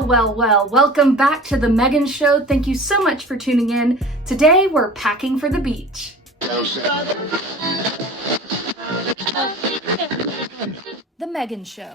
Well, welcome back to the Megan Show. Thank you so much for tuning in. Today we're packing for the beach. The Megan Show.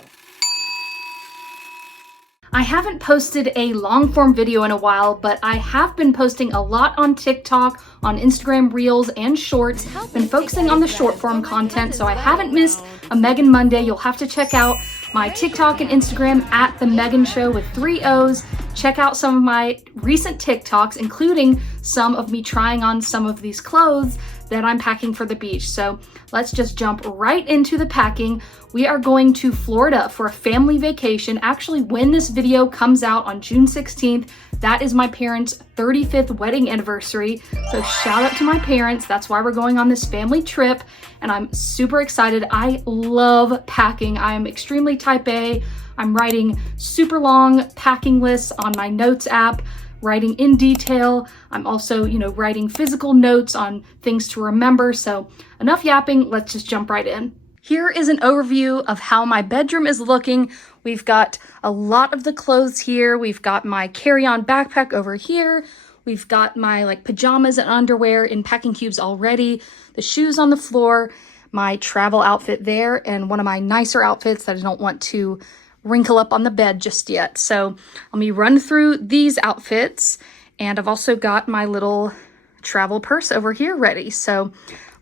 I haven't posted a long form video in a while, but I have been posting a lot on TikTok, on Instagram Reels and Shorts. Been focusing on the short form content, so I haven't missed a Megan Monday. You'll have to check out my TikTok and Instagram at The Megan Show with 3 O's. Check out some of my recent TikToks, including some of me trying on some of these clothes that I'm packing for the beach. So let's just jump right into the packing. We are going to Florida for a family vacation. Actually, when this video comes out on June 16th, that is my parents' 35th wedding anniversary. So shout out to my parents. That's why we're going on this family trip. And I'm super excited. I love packing. I'm extremely type A. I'm writing super long packing lists on my notes app, writing in detail. I'm also, writing physical notes on things to remember. So enough yapping, let's just jump right in. Here is an overview of how my bedroom is looking. We've got a lot of the clothes here. We've got my carry-on backpack over here. We've got my pajamas and underwear in packing cubes already. The shoes on the floor, my travel outfit there, and one of my nicer outfits that I don't want to wrinkle up on the bed just yet. So let me run through these outfits, and I've also got my little travel purse over here ready. So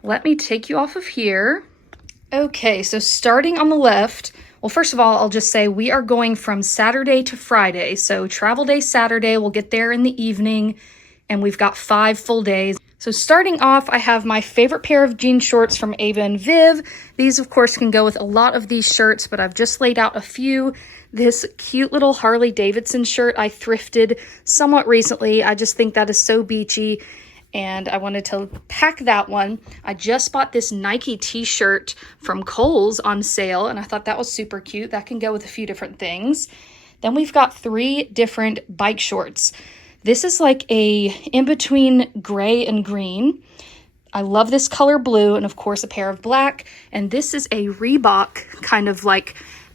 let me take you off of here. Okay, so starting on the left, well, first of all, I'll just say we are going from Saturday to Friday. So travel day Saturday, we'll get there in the evening, and we've got 5 full days. So starting off, I have my favorite pair of jean shorts from Ava and Viv. These, of course, can go with a lot of these shirts, but I've just laid out a few. This cute little Harley Davidson shirt I thrifted somewhat recently. I just think that is so beachy, and I wanted to pack that one. I just bought this Nike t-shirt from Kohl's on sale, and I thought that was super cute. That can go with a few different things. Then we've got 3 different bike shorts. This is like a in-between gray and green. I love this color blue, and of course a pair of black. And this is a Reebok kind of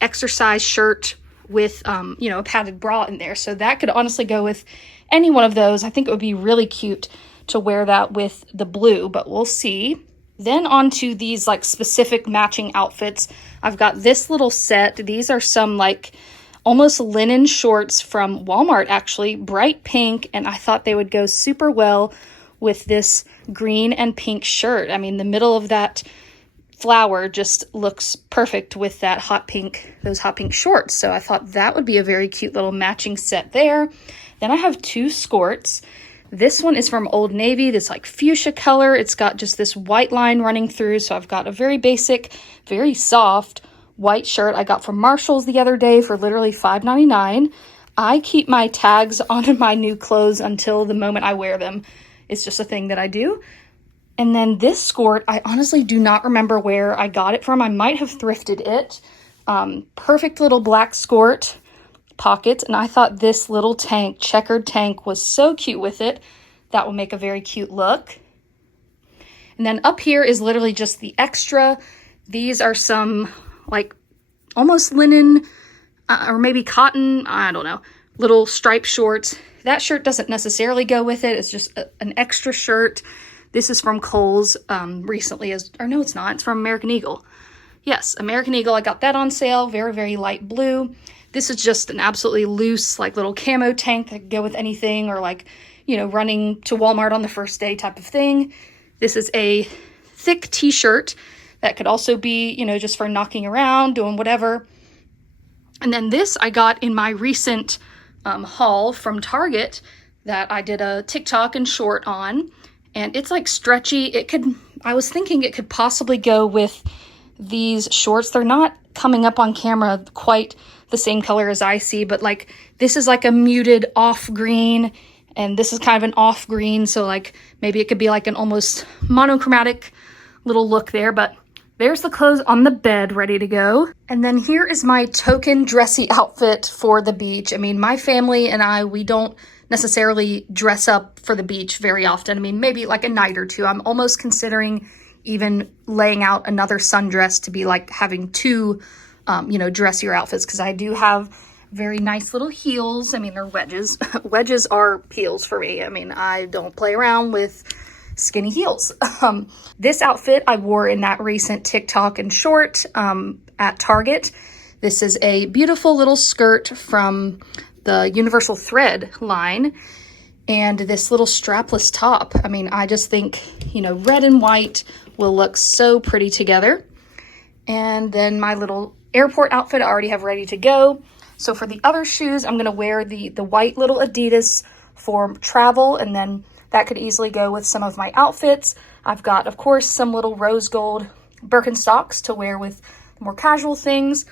exercise shirt with, a padded bra in there. So that could honestly go with any one of those. I think it would be really cute to wear that with the blue, but we'll see. Then on to these specific matching outfits. I've got this little set. These are some almost linen shorts from Walmart, actually, bright pink, and I thought they would go super well with this green and pink shirt. I mean, the middle of that flower just looks perfect with that those hot pink shorts. So I thought that would be a very cute little matching set there. Then I have 2 skirts. This one is from Old Navy, this fuchsia color. It's got just this white line running through, so I've got a very basic, very soft white shirt I got from Marshall's the other day for literally $5.99. I keep my tags on my new clothes until the moment I wear them. It's just a thing that I do. And then this skirt, I honestly do not remember where I got it from. I might have thrifted it. Perfect little black skirt, pockets, and I thought this little checkered tank was so cute with it. That will make a very cute look. And then up here is literally just the extra. These are some almost linen or maybe cotton, I don't know, little striped shorts. That shirt doesn't necessarily go with it. It's just an extra shirt. This is from Kohl's recently, no, it's not. It's from American Eagle. Yes, American Eagle. I got that on sale. Very, very light blue. This is just an absolutely loose, little camo tank that can go with anything, or running to Walmart on the first day type of thing. This is a thick t-shirt that could also be, just for knocking around, doing whatever. And then this I got in my recent haul from Target that I did a TikTok and short on. And it's stretchy. I was thinking it could possibly go with these shorts. They're not coming up on camera quite the same color as I see, but this is a muted off green, and this is kind of an off green. So maybe it could be an almost monochromatic little look there, but there's the clothes on the bed ready to go. And then here is my token dressy outfit for the beach. I mean, my family and we don't necessarily dress up for the beach very often. I mean, maybe a night or two. I'm almost considering even laying out another sundress to be having 2, dressier outfits, because I do have Very nice little heels. I mean, they're wedges. Wedges are heels for me. I mean, I don't play around with skinny heels. This outfit I wore in that recent TikTok and short at Target. This is a beautiful little skirt from the Universal Thread line, and this little strapless top. I mean, I just think, you know, red and white will look so pretty together. And then my little airport outfit I already have ready to go. So for the other shoes, I'm gonna wear the white little Adidas for travel, and then that could easily go with some of my outfits. I've got, of course, some little rose gold Birkenstocks to wear with more casual things.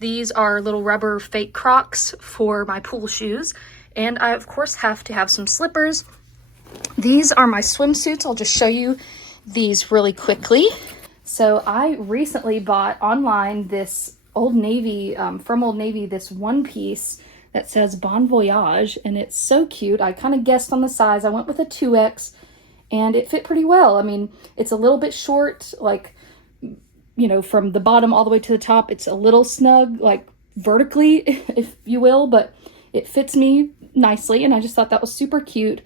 These are little rubber fake Crocs for my pool shoes. And I, of course, have to have some slippers. These are my swimsuits. I'll just show you these really quickly. So I recently bought online this Old Navy, from Old Navy, this one piece that says Bon Voyage, and it's so cute. I kind of guessed on the size. I went with a 2X, and it fit pretty well. I mean, it's a little bit short, like, you know, from the bottom all the way to the top. It's a little snug, like vertically, if you will, but it fits me nicely, and I just thought that was super cute.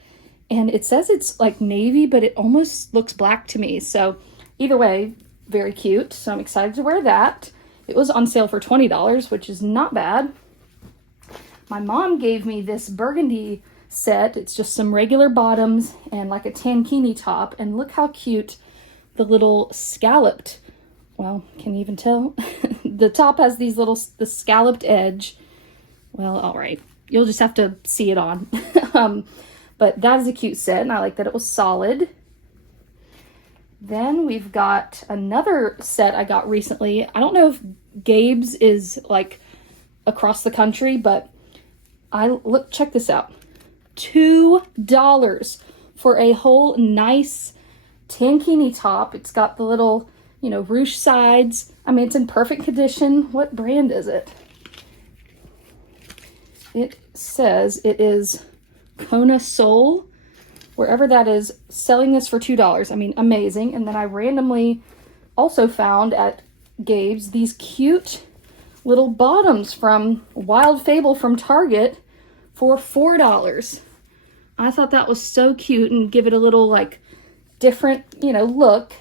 And it says it's like navy, but it almost looks black to me. So either way, very cute. So I'm excited to wear that. It was on sale for $20, which is not bad. My mom gave me this burgundy set. It's just some regular bottoms and like a tankini top. And look how cute the little scalloped, well, can you even tell? The top has these little, the scalloped edge. Well, all right. You'll just have to see it on. But that is a cute set, and I like that it was solid. Then we've got another set I got recently. I don't know if Gabe's is like across the country, but check this out. $2 for a whole nice tankini top. It's got the little, you know, ruche sides. I mean, it's in perfect condition. What brand is it? It says it is Kona Soul, wherever that is, selling this for $2. I mean, amazing. And then I randomly also found at Gabe's these cute little bottoms from Wild Fable from Target for $4. I thought that was so cute, and give it a little like different, you know, look.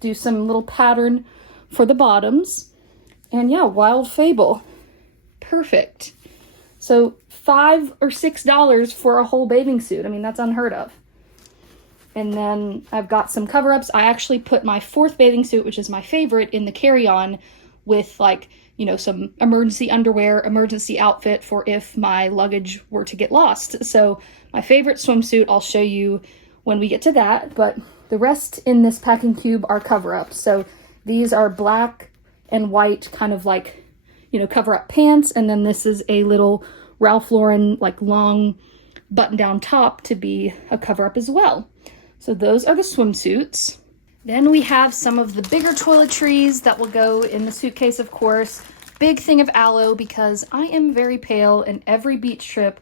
Do some little pattern for the bottoms. And yeah, Wild Fable. Perfect. So $5 or $6 for a whole bathing suit. I mean, that's unheard of. And then I've got some cover-ups. I actually put my fourth bathing suit, which is my favorite, in the carry-on with, like, you know, some emergency underwear, emergency outfit for if my luggage were to get lost. So my favorite swimsuit, I'll show you when we get to that. But the rest in this packing cube are cover-ups. So these are black and white, kind of like, you know, cover-up pants. And then this is a little Ralph Lauren, like, long button-down top to be a cover-up as well. So those are the swimsuits. Then we have some of the bigger toiletries that will go in the suitcase, of course. Big thing of aloe, because I am very pale, and every beach trip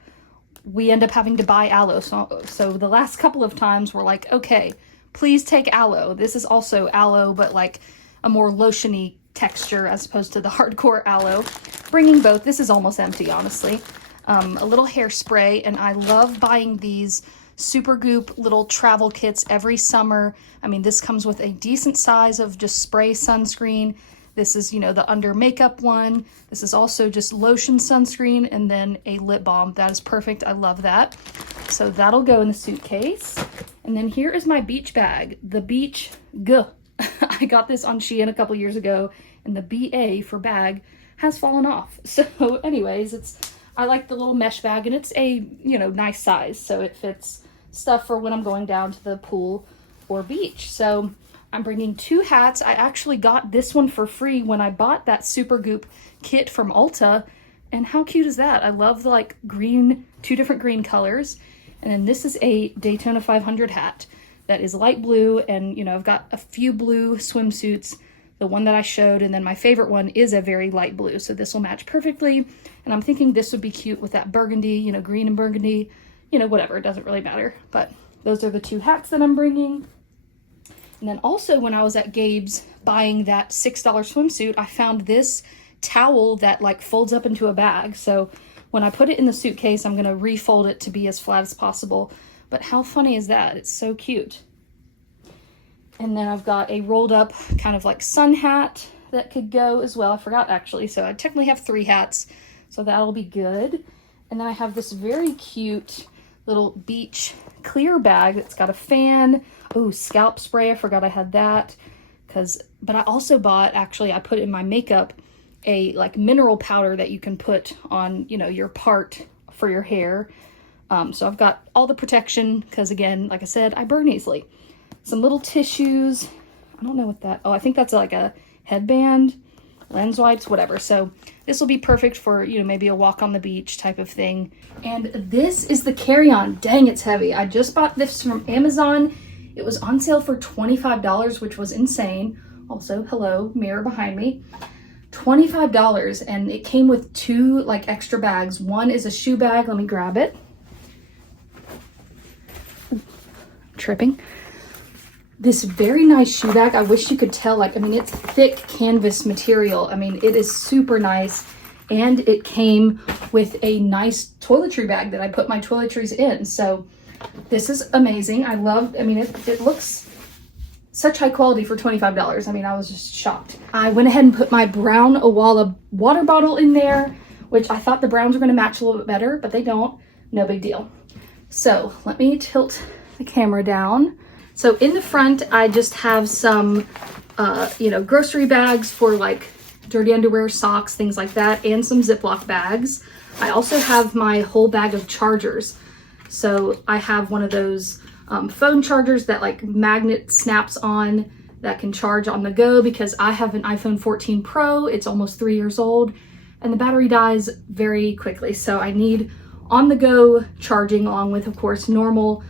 we end up having to buy aloe. So the last couple of times we're like, okay, please take aloe. This is also aloe, but like a more lotiony texture as opposed to the hardcore aloe. Bringing both. This is almost empty, honestly. A little hairspray, and I love buying these Supergoop little travel kits every summer. I mean, this comes with a decent size of just spray sunscreen. This is, you know, the under makeup one. This is also just lotion sunscreen, and then a lip balm. That is perfect. I love that. So that'll go in the suitcase. And then here is my beach bag, the Beach G. I got this on Shein a couple years ago, and the BA for bag has fallen off. So anyways, I like the little mesh bag, and it's a, you know, nice size. So it fits stuff for when I'm going down to the pool or beach. So I'm bringing 2 hats. I actually got this one for free when I bought that Supergoop kit from Ulta. And how cute is that? I love the like green, 2 different green colors. And then this is a Daytona 500 hat that is light blue. And, you know, I've got a few blue swimsuits, the one that I showed, and then my favorite one is a very light blue. So this will match perfectly. And I'm thinking this would be cute with that burgundy, you know, green and burgundy, you know, whatever, it doesn't really matter. But those are the 2 hats that I'm bringing. And then also when I was at Gabe's buying that $6 swimsuit, I found this towel that like folds up into a bag. So when I put it in the suitcase, I'm gonna refold it to be as flat as possible. But how funny is that? It's so cute. And then I've got a rolled up kind of like sun hat that could go as well. I forgot actually, so I technically have 3 hats, so that'll be good. And then I have this very cute little beach clear bag that's got a fan. Oh, scalp spray, I forgot I had that. But I also bought, actually, I put in my makeup a like mineral powder that you can put on, you know, your part for your hair. So I've got all the protection because, again, like I said, I burn easily. Some little tissues. I don't know what that, oh, I think that's like a headband, lens wipes, whatever. So this will be perfect for, you know, maybe a walk on the beach type of thing. And this is the carry-on. Dang, it's heavy. I just bought this from Amazon. It was on sale for $25, which was insane. Also, hello, mirror behind me. $25, and it came with 2 like extra bags. One is a shoe bag. Let me grab it. Tripping. This very nice shoe bag. I wish you could tell, like, I mean, it's thick canvas material. I mean, it is super nice. And it came with a nice toiletry bag that I put my toiletries in. So this is amazing. I mean, it looks such high quality for $25. I mean, I was just shocked. I went ahead and put my brown Awala water bottle in there, which I thought the browns were gonna match a little bit better, but they don't. No big deal. So let me tilt the camera down. So in the front, I just have some, you know, grocery bags for like dirty underwear, socks, things like that, and some Ziploc bags. I also have my whole bag of chargers. So I have one of those phone chargers that like magnet snaps on that can charge on the go because I have an iPhone 14 Pro. It's almost 3 years old and the battery dies very quickly. So I need on the go charging along with, of course, normal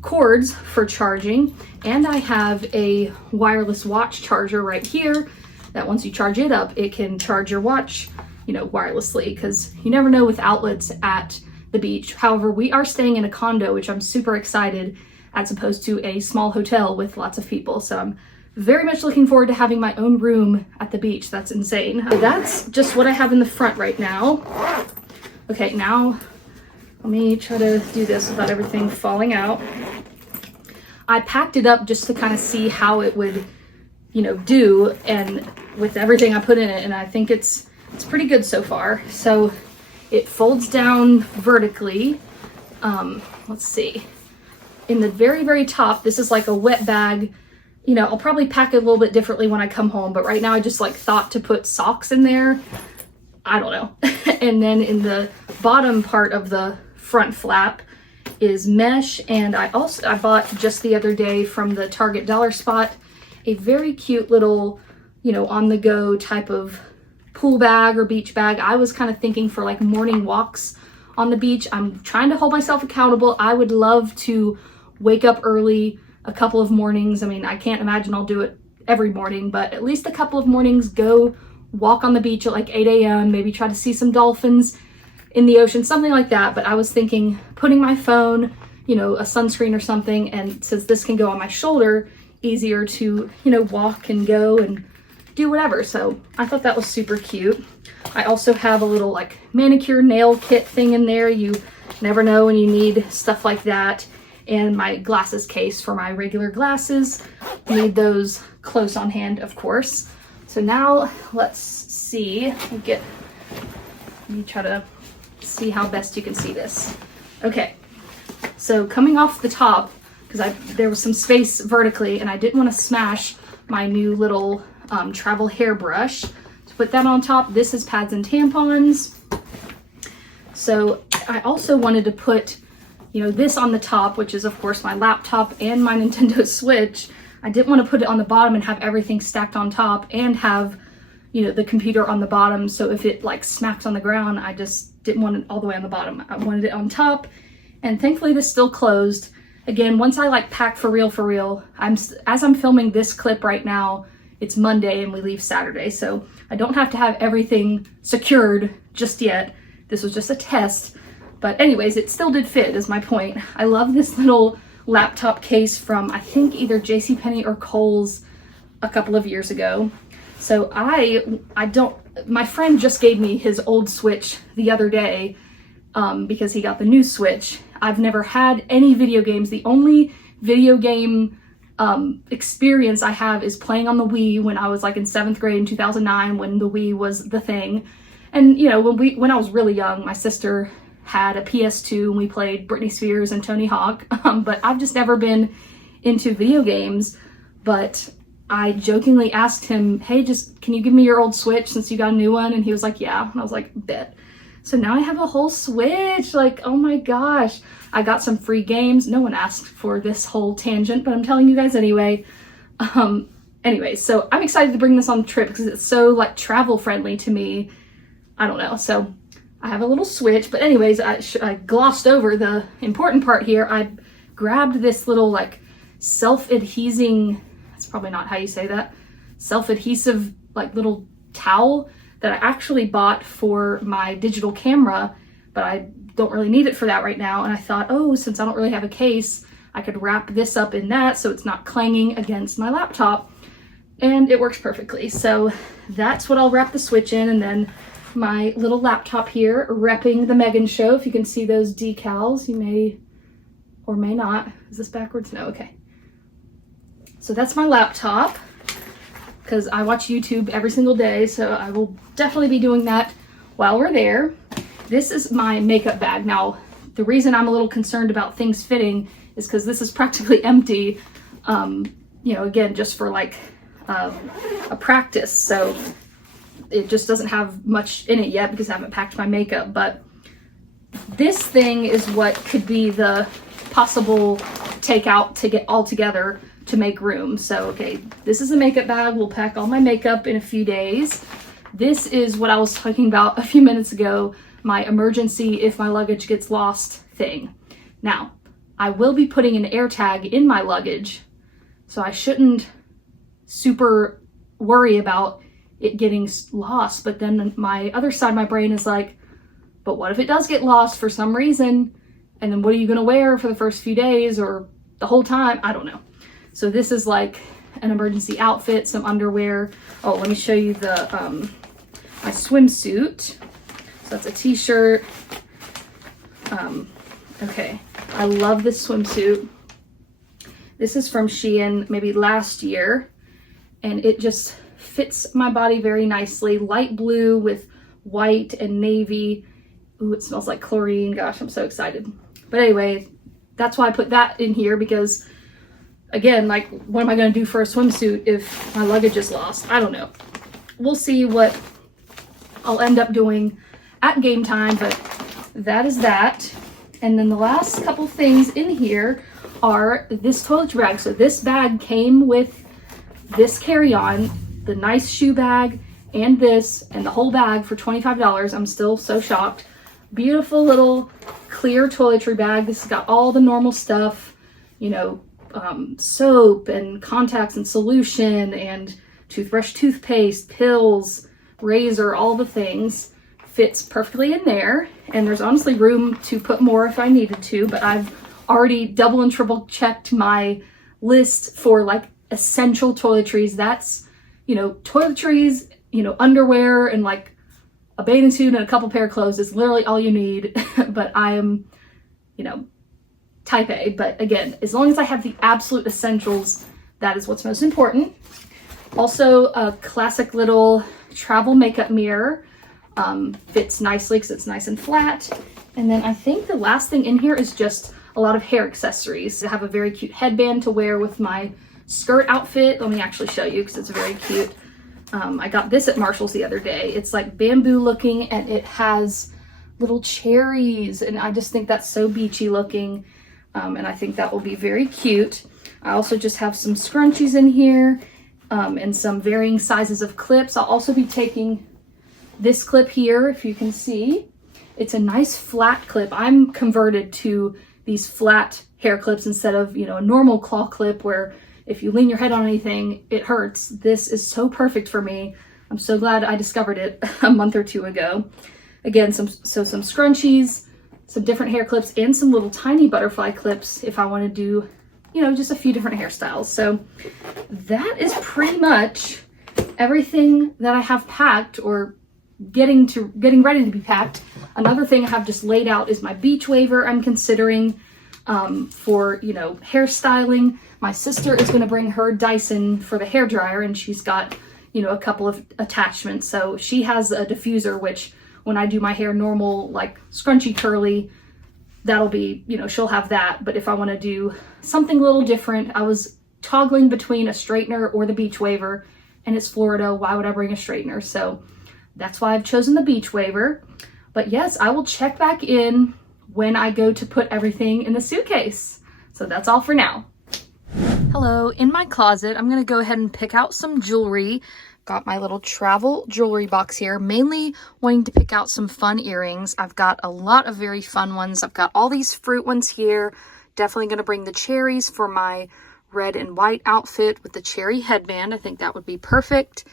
cords for charging. And I have a wireless watch charger right here that once you charge it up, it can charge your watch, you know, wirelessly, because you never know with outlets at the beach. However, we are staying in a condo, which I'm super excited, as opposed to a small hotel with lots of people. So I'm very much looking forward to having my own room at the beach. That's insane. That's just what I have in the front right now. Okay, now let me try to do this without everything falling out. I packed it up just to kind of see how it would, you know, do, and with everything I put in it, and I think it's pretty good so far. So it folds down vertically. Let's see. In the very, very top, this is like a wet bag. You know, I'll probably pack it a little bit differently when I come home, but right now I just like thought to put socks in there. I don't know. And then in the bottom part of the front flap is mesh, and I bought just the other day from the Target Dollar Spot a very cute little, you know, on the go type of pool bag or beach bag. I was kind of thinking for like morning walks on the beach. I'm trying to hold myself accountable. I would love to wake up early a couple of mornings. I mean, I can't imagine I'll do it every morning, but at least a couple of mornings, go walk on the beach at like 8 a.m., maybe try to see some dolphins in the ocean, something like that. But I was thinking putting my phone, you know, a sunscreen or something, and since this can go on my shoulder, easier to, you know, walk and go and do whatever. So I thought that was super cute. I also have a little like manicure nail kit thing in there. You never know when you need stuff like that. And my glasses case for my regular glasses. Need those close on hand, of course. So now let's see. Let me try to see how best you can see this. Okay, so coming off the top, because there was some space vertically and I didn't want to smash my new little travel hairbrush. To put that on top, this is pads and tampons. So I also wanted to put, you know, this on the top, which is of course my laptop and my Nintendo Switch. I didn't want to put it on the bottom and have everything stacked on top and have, you know, the computer on the bottom. So if it like smacks on the ground, I just didn't want it all the way on the bottom. I wanted it on top, and thankfully this still closed. Again, once I like pack for real, as I'm filming this clip right now, it's Monday and we leave Saturday. So I don't have to have everything secured just yet. This was just a test. But anyways, it still did fit, is my point. I love this little laptop case from, I think, either JCPenney or Kohl's a couple of years ago. So my friend just gave me his old Switch the other day, because he got the new Switch. I've never had any video games. The only video game experience I have is playing on the Wii when I was like in 7th grade in 2009 when the Wii was the thing. And you know, when I was really young, my sister had a PS2 and we played Britney Spears and Tony Hawk, but I've just never been into video games. But I jokingly asked him, hey, just can you give me your old Switch since you got a new one? And he was like, yeah. And I was like, bet. So now I have a whole Switch. Like, oh my gosh. I got some free games. No one asked for this whole tangent, but I'm telling you guys anyway. Anyway, so I'm excited to bring this on the trip because it's so like travel friendly to me. I don't know. So I have a little Switch, but anyways, I glossed over the important part here. I grabbed this little like self-adhesing, that's probably not how you say that, self-adhesive like little towel that I actually bought for my digital camera, but I don't really need it for that right now. And I thought, oh, since I don't really have a case, I could wrap this up in that so it's not clanging against my laptop. And it works perfectly. So that's what I'll wrap the Switch in, and then my little laptop here repping the Megan Show. If you can see those decals, you may or may not. Is this backwards? No, okay. So that's my laptop, because I watch YouTube every single day, so I will definitely be doing that while we're there. This is my makeup bag. Now, the reason I'm a little concerned about things fitting is because this is practically empty, you know, again, just for like a practice. So it just doesn't have much in it yet because I haven't packed my makeup. But this thing is what could be the possible takeout to get all together to make room. So, okay, this is a makeup bag. We'll pack all my makeup in a few days. This is what I was talking about a few minutes ago, my emergency if my luggage gets lost thing. Now, I will be putting an air tag in my luggage, so I shouldn't super worry about it getting lost. But then my other side of my brain is like, but what if it does get lost for some reason? And then what are you gonna wear for the first few days or the whole time? I don't know. So this is like an emergency outfit, some underwear. Oh, let me show you the my swimsuit. So that's a t-shirt. Okay, I love this swimsuit. This is from Shein, maybe last year, and it just fits my body very nicely. Light blue with white and navy. Ooh, it smells like chlorine. Gosh, I'm so excited. But anyway, that's why I put that in here, because again, like, what am I going to do for a swimsuit if my luggage is lost? I don't know. We'll see what I'll end up doing at game time, but that is that. And then the last couple things in here are this toiletry bag. So this bag came with this carry-on, the nice shoe bag, and this, and the whole bag for $25. I'm still so shocked. Beautiful little clear toiletry bag. This has got all the normal stuff, you know, soap and contacts and solution and toothbrush, toothpaste, pills, razor, all the things. Fits perfectly in there, and there's honestly room to put more if I needed to, but I've already double and triple checked my list for like essential toiletries. That's, you know, toiletries, you know, underwear and like a bathing suit and a couple pair of clothes is literally all you need. But I am, you know, type A. But again, as long as I have the absolute essentials, that is what's most important. Also, a classic little travel makeup mirror. Fits nicely because it's nice and flat. And then I think the last thing in here is just a lot of hair accessories. I have a very cute headband to wear with my skirt outfit. Let me actually show you because it's very cute. I got this at Marshall's the other day. It's like bamboo looking, and it has little cherries, and I just think that's so beachy looking. And I think that will be very cute. I also just have some scrunchies in here, and some varying sizes of clips. I'll also be taking this clip here, if you can see. It's a nice flat clip. I'm converted to these flat hair clips instead of, you know, a normal claw clip where if you lean your head on anything, it hurts. This is so perfect for me. I'm so glad I discovered it a month or two ago. Again, some scrunchies, some different hair clips, and some little tiny butterfly clips if I want to do, you know, just a few different hairstyles. So that is pretty much everything that I have packed, or getting ready to be packed. Another thing I have just laid out is my beach waiver I'm considering for, you know, hairstyling. My sister is going to bring her Dyson for the hair dryer, and she's got, you know, a couple of attachments. So she has a diffuser, which when I do my hair normal, like scrunchy curly, that'll be, you know, she'll have that. But if I want to do something a little different, I was toggling between a straightener or the beach waiver, and it's Florida. Why would I bring a straightener? So that's why I've chosen the beach waiver. But yes, I will check back in when I go to put everything in the suitcase. So that's all for now. Hello, in my closet, I'm gonna go ahead and pick out some jewelry. Got my little travel jewelry box here, mainly wanting to pick out some fun earrings. I've got a lot of very fun ones. I've got all these fruit ones here. Definitely gonna bring the cherries for my red and white outfit with the cherry headband. I think that would be perfect.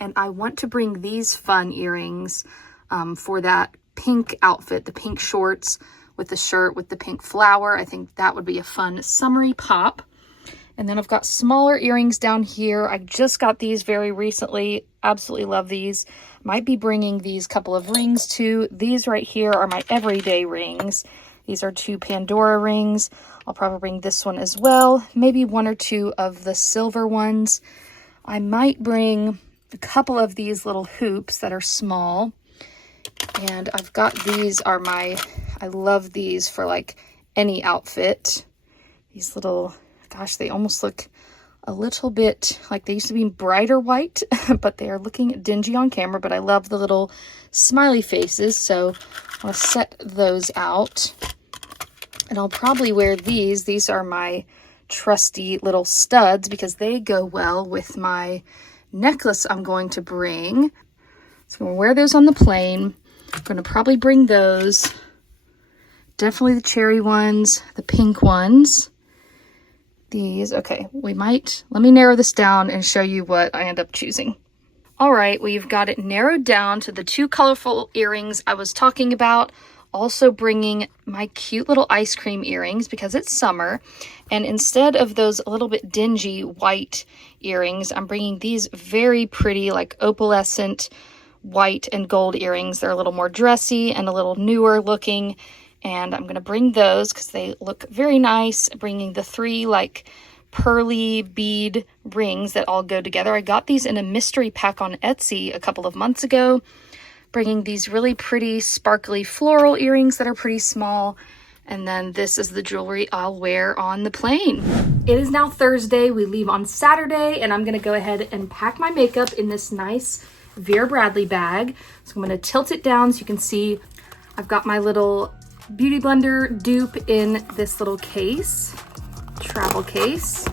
And I want to bring these fun earrings for that pink outfit, the pink shorts with the shirt with the pink flower. I think that would be a fun summery pop. And then I've got smaller earrings down here. I just got these very recently. Absolutely love these. Might be bringing these couple of rings too. These right here are my everyday rings. These are 2 Pandora rings. I'll probably bring this one as well. Maybe 1 or 2 of the silver ones. I might bring a couple of these little hoops that are small. And I've got these are I love these for like any outfit. These little, gosh, they almost look a little bit like they used to be brighter white, but they are looking dingy on camera. But I love the little smiley faces, so I'll set those out. And I'll probably wear these. These are my trusty little studs because they go well with my necklace I'm going to bring. So I'm going to wear those on the plane. I'm going to probably bring those. Definitely the cherry ones, the pink ones. These, okay, let me narrow this down and show you what I end up choosing. All right, we've got it narrowed down to the 2 colorful earrings I was talking about. Also bringing my cute little ice cream earrings because it's summer. And instead of those a little bit dingy white earrings, I'm bringing these very pretty, like opalescent white and gold earrings. They're a little more dressy and a little newer looking. And I'm going to bring those because they look very nice. Bringing the 3 like pearly bead rings that all go together. I got these in a mystery pack on Etsy a couple of months ago. Bringing these really pretty sparkly floral earrings that are pretty small. And then this is the jewelry I'll wear on the plane. It is now Thursday. We leave on Saturday, and I'm going to go ahead and pack my makeup in this nice Vera Bradley bag. So I'm going to tilt it down so you can see I've got my little Beauty Blender dupe in this little case, travel case.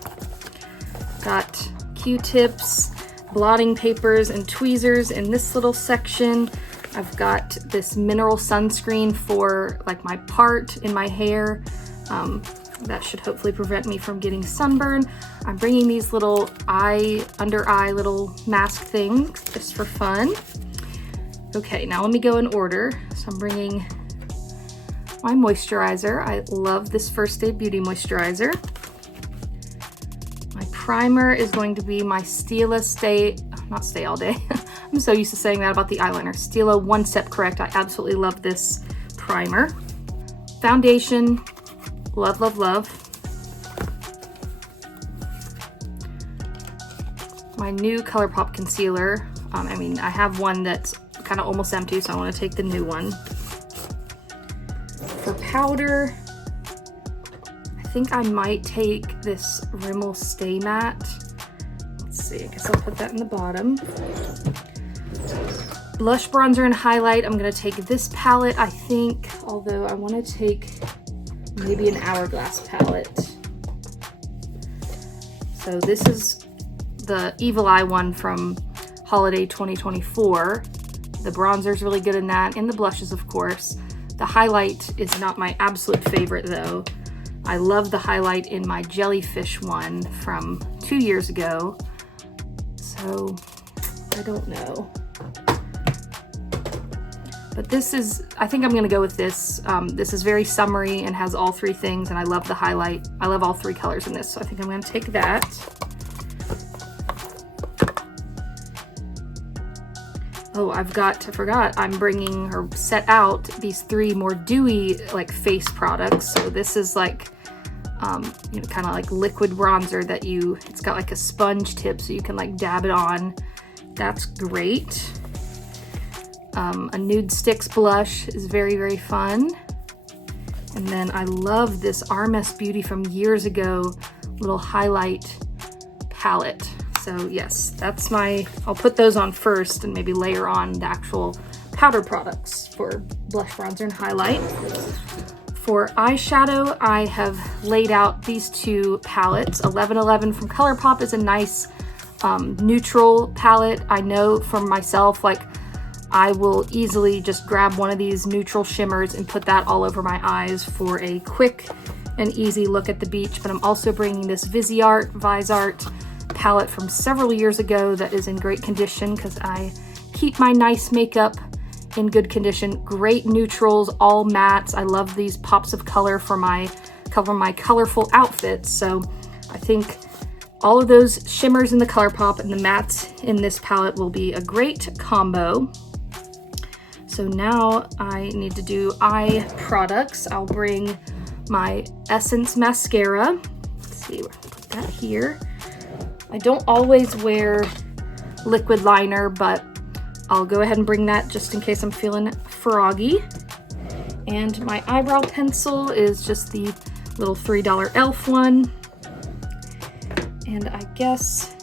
Got Q-tips, blotting papers, and tweezers in this little section. I've got this mineral sunscreen for like my part in my hair. That should hopefully prevent me from getting sunburn. I'm bringing these little under eye little mask things just for fun. Okay, now let me go in order. So I'm bringing my moisturizer. I love this First Day Beauty moisturizer. My primer is going to be my Stila not Stay All Day. I'm so used to saying that about the eyeliner. Stila One Step Correct. I absolutely love this primer. Foundation, love, love, love. My new ColourPop concealer. I have one that's kind of almost empty, so I want to take the new one. For powder, I think I might take this Rimmel Stay Matte. Let's see, I guess I'll put that in the bottom. Blush, bronzer, and highlight. I'm going to take this palette, I think, although I want to take maybe an Hourglass palette. So this is the Evil Eye one from Holiday 2024. The bronzer is really good in that, and the blushes, of course. The highlight is not my absolute favorite, though. I love the highlight in my Jellyfish one from 2 years ago. So, I don't know. But this is, I think I'm going to go with this. This is very summery and has all 3 things, and I love the highlight. I love all 3 colors in this, so I think I'm going to take that. Oh, I forgot, I'm bringing or set out these 3 more dewy like face products. So this is like, you know, kind of like liquid bronzer that it's got like a sponge tip so you can like dab it on. That's great. A Nude Sticks blush is very, very fun. And then I love this RMS Beauty from years ago little highlight palette. So yes, that's I'll put those on first and maybe layer on the actual powder products for blush, bronzer, and highlight. For eyeshadow, I have laid out these 2 palettes. 1111 from ColourPop is a nice neutral palette. I know from myself, like I will easily just grab one of these neutral shimmers and put that all over my eyes for a quick and easy look at the beach. But I'm also bringing this Viseart palette from several years ago that is in great condition because I keep my nice makeup in good condition. Great neutrals, all mattes. I love these pops of color for my colorful outfits. So I think all of those shimmers in the ColourPop and the mattes in this palette will be a great combo. So now I need to do eye products. I'll bring my Essence mascara. Let's see, put that here. I don't always wear liquid liner, but I'll go ahead and bring that just in case I'm feeling froggy. And my eyebrow pencil is just the little $3 e.l.f. one. And I guess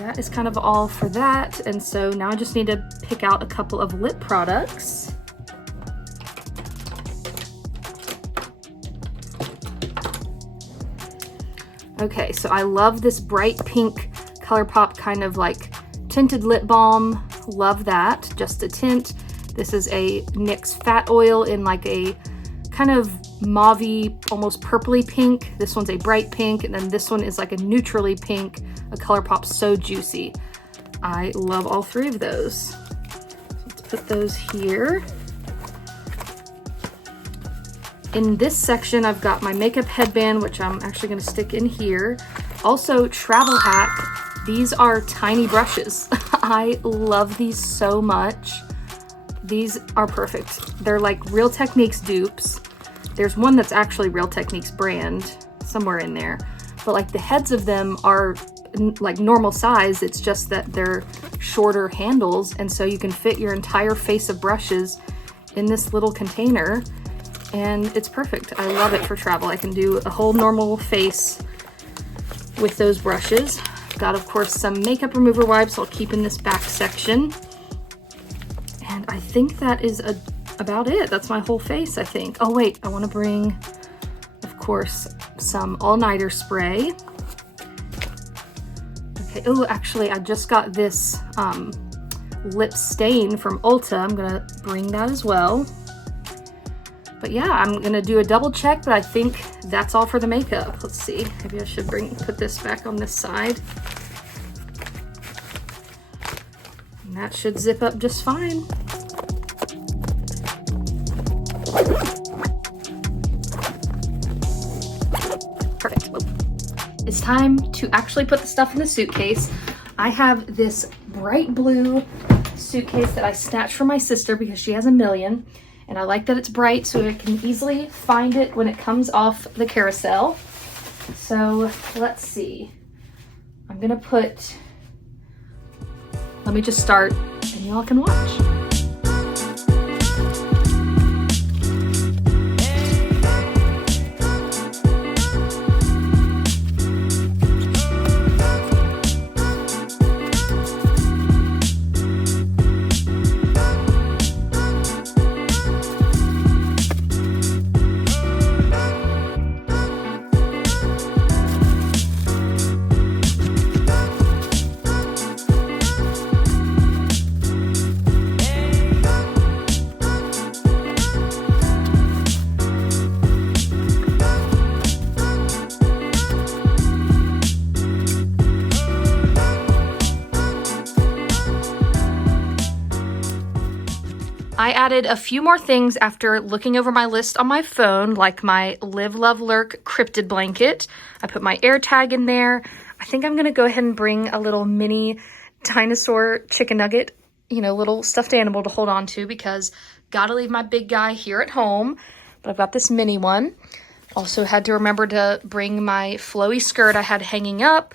that is kind of all for that. And so now I just need to pick out a couple of lip products. Okay, so I love this bright pink ColourPop kind of like tinted lip balm. Love that, just a tint. This is a NYX Fat Oil in like a kind of mauvey, almost purpley pink. This one's a bright pink, and then this one is like a neutrally pink, a ColourPop So Juicy. I love all 3 of those. So let's put those here. In this section, I've got my makeup headband, which I'm actually going to stick in here. Also, travel hack. These are tiny brushes. I love these so much. These are perfect. They're like Real Techniques dupes. There's one that's actually Real Techniques brand somewhere in there, but like the heads of them are like normal size. It's just that they're shorter handles, and so you can fit your entire face of brushes in this little container, and it's perfect. I love it for travel. I can do a whole normal face with those brushes. Got, of course, some makeup remover wipes I'll keep in this back section. And I think that is about it. That's my whole face, I think. Oh wait, I want to bring, of course, some all-nighter spray. Okay, oh, actually, I just got this lip stain from Ulta. I'm gonna bring that as well. But yeah, I'm gonna do a double check, but I think that's all for the makeup. Let's see, maybe I should put this back on this side. And that should zip up just fine. Perfect. It's time to actually put the stuff in the suitcase. I have this bright blue suitcase that I snatched from my sister because she has a million. And I like that it's bright so I can easily find it when it comes off the carousel. So let's see. I'm gonna let me just start and y'all can watch. I added a few more things after looking over my list on my phone, like my Live, Love, Lurk cryptid blanket. I put my air tag in there. I think I'm gonna go ahead and bring a little mini dinosaur chicken nugget you know, little stuffed animal to hold on to because gotta leave my big guy here at home. But I've got this mini one. Also had to remember to bring my flowy skirt I had hanging up,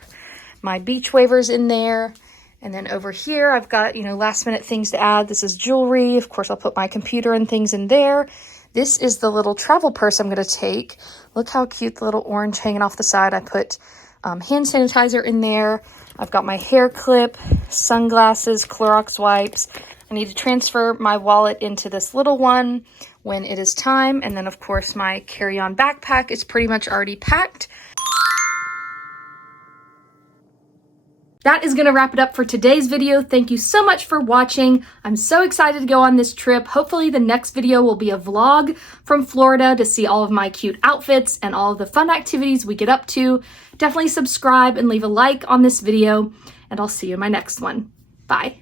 my beach wavers in there. And then over here, I've got, you know, last minute things to add. This is jewelry. Of course, I'll put my computer and things in there. This is the little travel purse I'm going to take. Look how cute the little orange hanging off the side. I put hand sanitizer in there. I've got my hair clip, sunglasses, Clorox wipes. I need to transfer my wallet into this little one when it is time. And then, of course, my carry-on backpack is pretty much already packed. That is going to wrap it up for today's video. Thank you so much for watching. I'm so excited to go on this trip. Hopefully the next video will be a vlog from Florida to see all of my cute outfits and all of the fun activities we get up to. Definitely subscribe and leave a like on this video, and I'll see you in my next one. Bye.